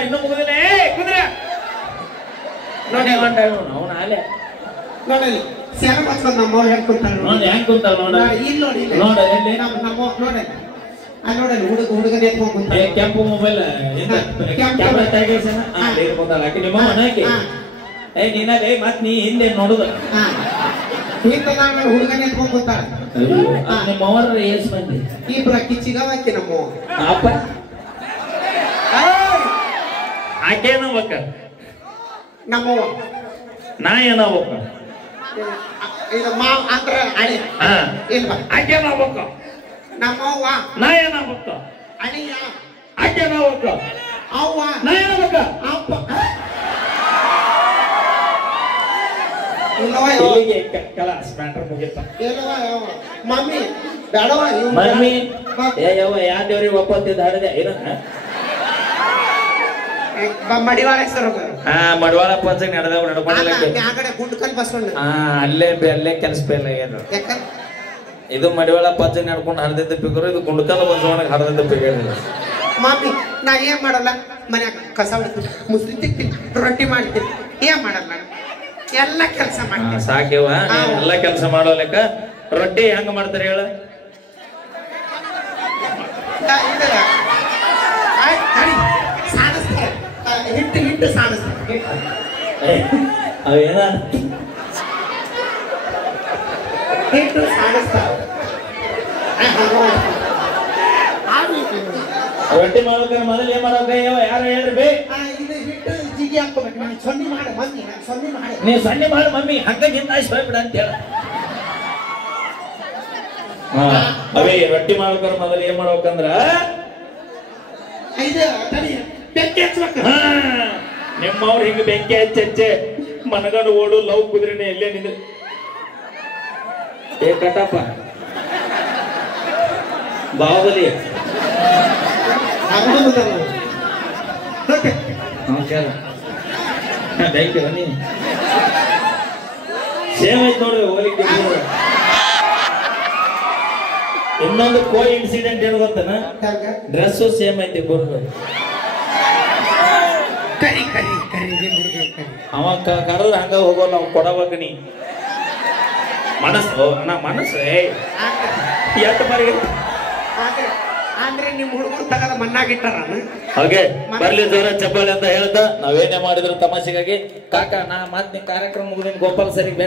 ಇನ್ನು ಮುಗಿದಿಲ್ಲ ಕುದ್ರೆ ನೋಡಿ ಅವನ ಅಲೆ ನೋಡಿ ಸೇರ ಬಸ್ಕೊಂಡು ನಮ್ಮ ಹೆಂಗ್ ಕುಂತಾಳ ನೋಡಿ ಹೆಂಗ್ ಕುಂತಾಳ ನೋಡ ಇಲ್ಲಿ ನೋಡಿ ನೋಡ ಎಲ್ಲಿ ನಮ್ಮ ನೋಡಿ ನೋಡಲ್ಲಿ ಹುಡುಗನ ಎತ್ಕೊಂಡು ಕುಂತಾಳ ಕೆಂಪು ಮೊಬೈಲ್ ಕ್ಯಾಮ್ರಾ ತೆಗಿಸನ ಕುಂತಾಳ ಆಕಿ ನಿಮ್ಮ ಮನೆಗೆ ನೀನಲ್ಲೇ ಮತ್ ನೀ ಹಿಂದೆ ನೋಡುದ ಹಿಂದೆ ನಾನು ಹುಡುಗನ ಎತ್ಕೊಂಡು ಕುಂತಾಳ ನಿಮ್ಮ ಅವರ ಎಷ್ಟು ಮಂದಿ ಇಬ್ರು ಅಕ್ಕಿ ಚಿಗವಾಕಿ ನಮ್ಮ ಅಪ್ಪ ಆಕೇನಬೇಕ ನಮ್ಮವ್ವ ನಾ ಏನಾಗ್ಬೇಕ ಇದು ಮಾವ ಅಂದ್ರ ಅಳಿ ಇಲ್ವಾ ಆಕೇನಾಗ್ಬೇಕ ನಮ್ಮವ್ವ ನಾ ಏನಾಗ್ಬೇಕ ಅಳಿಯ ಆಕೇನಾಗ್ಬೇಕ ಅವ್ವ ನಾ ಏನಾಗ್ಬೇಕ ಅಪ್ಪ ಇಲ್ಲಿಗೆ ಕಲಾಸ್ ಮ್ಯಾಟರ್ ಮುಗಿತ ಮಮ್ಮಿ ಬೇಡವ ಮಮ್ಮಿ ಯವ್ವ ಯಾವ ದೇವ್ರಿಗೆ ಒಪ್ಪತ್ತಿದ್ದ ಹಾಡಿದೆ ಏನ ಮಡಿವಾಳ ಹೆಸರು ಮಡವಾಳ ಪಂಚಕ್ ನಡೆದವ್ ನಡ್ಕೊಂಡೆ ಗುಂಡ್ಕಲ್ ಬಸ್ಕೊಂಡು ಅಲ್ಲೇ ಕೆಲಸ ಬೇಲ ಏನು ಇದು ಮಡಿವಾಳ ಪಂಚಕ್ ನಡ್ಕೊಂಡು ಹರಿದಿದ್ದ ಪಿಗರು ಇದು ಗುಂಡ್ಕಲ್ ಬಸವಣಿಗೆ ಹರಿದಿದ್ದ ಪಿಗರು ಮಮ್ಮಿ ನಾ ಏನ್ ಮಾಡಲ್ಲ ಮನ್ಯಾಗ ಕಸ ಹೊಡ್ತೀನಿ ಮುಸ್ಲಿ ತಿಕ್ತೀನಿ ರೊಟ್ಟಿ ಮಾಡ್ತೀನಿ ಏನ್ ಮಾಡಲ್ಲ ಎಲ್ಲ ಕೆಲಸ ಮಾಡ್ತೀನಿ ಸಾಕ್ಯವ ಎಲ್ಲ ಕೆಲಸ ಮಾಡೋ ಲೆಕ್ಕ ರೊಟ್ಟಿ ಹೆಂಗ ಮಾಡ್ತಾರೆ ಹೇಳ ಹಿಟ್ಟು ಸಾಣಿಸ್ತಾರೆ ಅವೇನ ಹಿಟ್ಟು ಸಾಣಿಸ್ತಾರೆ ರೊಟ್ಟಿ ಮಾಡ್ಬೇಕಾದ್ರೆ ಮೊದಲು ಏನ್ ಮಾಡ್ಬೇಕ ಯಾರು ಹೇಳ್ರಿ ಬೇ ಇದು ಹಿಟ್ಟು ಜಿಗಿ ಹಾಕೋಬೇಕು ನಾನು ಸೊನ್ನೆ ಮಾಡು ಮಮ್ಮಿ ನಾನು ಸೊನ್ನೆ ಮಾಡಿ ನೀವು ಸಣ್ಣ ಮಾಡಿ ಮಮ್ಮಿ ಹಂಗ ಗಿಂತಾಯಿಸಿ ಹೋಗ್ಬಿಡ ಅಂತ ಹೇಳ ಅವೇ ರೊಟ್ಟಿ ಮಾಡ್ಬೇಕಾದ್ರೆ ಮೊದಲು ಏನ್ ಮಾಡ್ಬೇಕಂದ್ರ ಇದು ತಡಿ ಬೆಂಕಿ ಹಚ್ಬೇಕು ನಿಮ್ಮವ್ರು ಹಿಂಗ ಬೆಂಕಿ ಹಚ್ಚೆ ಮನಗಂಡು ಓಡು ಲವ್ ಕುದ್ರಿನ ಎಲ್ಲೇ ನಿಂದು ಏ ಕಟಪ್ಪ ಬಾಹುಬಲಿ ಸೇಮ್ ಐತ್ ನೋಡ್ರಿ ಹೋಗ್ಲಿಕ್ಕೆ ಇನ್ನೊಂದು ಕೋ ಇನ್ಸಿಡೆಂಟ್ ಏನು ಗೊತ್ತನ ಡ್ರೆಸ್ಸು ಸೇಮ್ ಐತಿ ಬರ್ಬೋದು ಕರಿ ಕರಿ ಕರಿ ಅವ ಕರೆದ್ರೆ ಹಂಗ ಹೋಗೋಲ್ಲ ಅವ್ ಕೊಡಬೇಕು ನೀ ಮನಸ್ಸು ಅಣ್ಣ ಮನಸ್ಸು ಎಷ್ಟು ಬಾರಿ ಅಂದ್ರೆ ನಿಮ್ ಹುಡುಗರು ತಗದ ಮಣ್ಣಾಗಿಟ್ಟಾರ ಹಾಗೆ ಬರ್ಲಿ ಜೋರ ಚಪ್ಪಾಳೆ ಅಂತ ಹೇಳ್ತಾ ನಾವೇನೇ ಮಾಡಿದ್ರು ತಮಾಷೆಗಾಗಿ ಕಾಕ ನಾ ಮತ್ ನಿಮ್ ಕಾರ್ಯಕ್ರಮ ಮುಗಿದ ಗೋಪಾಲ್ ಸರಿ